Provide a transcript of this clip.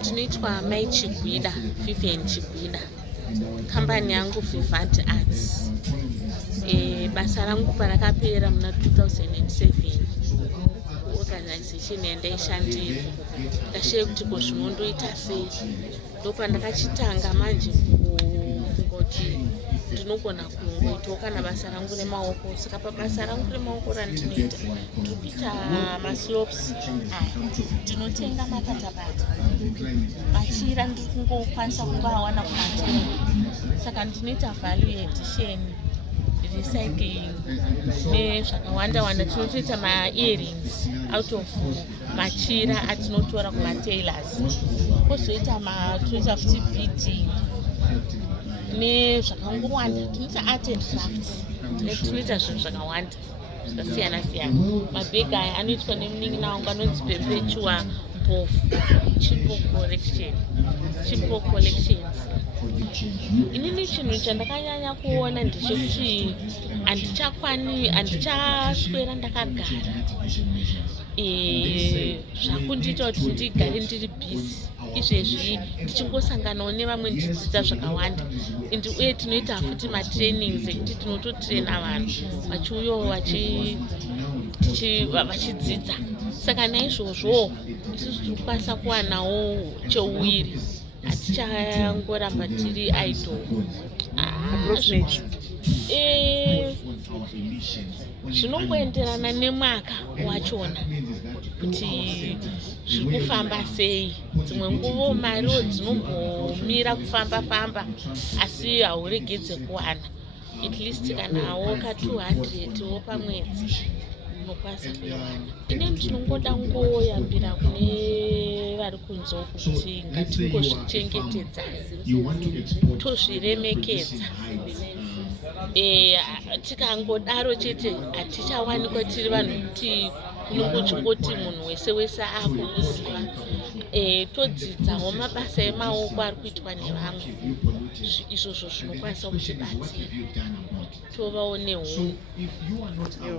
Ndinoitwa Mai Chigwida, Vivian Chigwida. Kambani yangu Vivant Arts. Basa rangu parakapera muna 2007. Organization yandaishandira. Ndakashaye kuti ko zvinondoita sei. Ndopandakachitanga manje kuti ndinogona kungoitawo kana basa rangu remaoko. Saka pabasa rangu remaoko randinoita ndikuita maslopes ndinotenga mapatapata machira ndiri kungokwanisa kungoawana kumatenda. Saka ndinoita value addition, recycling nezvakawanda wanda. Tinotoita ma-earrings out of machira atinotora kumatailors. Kozoita tinoita futi beading nezvakangowanda. Tinoita art and craft. Tinoita zvinhu zvakawanda zvakasiyana siyana. Mabhegi aya anoitwa nemunin'ina wangu anonzi Perpetua Mpofu, Chipo Collections. Inini chinhu chandakanyanya kuona ndechekuti handichaswera ndakagara. Zvakundiita kuti ndigare ndiri busy. Izvezvi ndichingosanganawo nevamwe ndichidzidza zvakawanda. Uye tinoita futi matrainings ekuti tinototraina vanhu vachiuyawo vachidzidza. Saka naizvozvo isusu tiri kukwanisa kuwanawo cheuwiri. Hatichangoramba tiri idle. Zvinongoenderana nemwaka wachona kuti zviri kufamba sei. Dzimwe nguva mariwo dzinombomira kufamba asi hauregedze kuwana. At least kanawo ka 200 pamwedzi unokwanisa kuiwana. Ine ndinongoda ngoyambira kune vari kunze kuti ngatingozvichengetedza, tozviremekedza. Tikangodaro chete hatichawanikwa tiri vanhu kuti kunongochingoti munhu wese akuziva. Todzidzawo mabasa emaoko ari kuitwa nevamwe. Izvozvo zvinokwanisa kutibatsira tovawo nehunhu.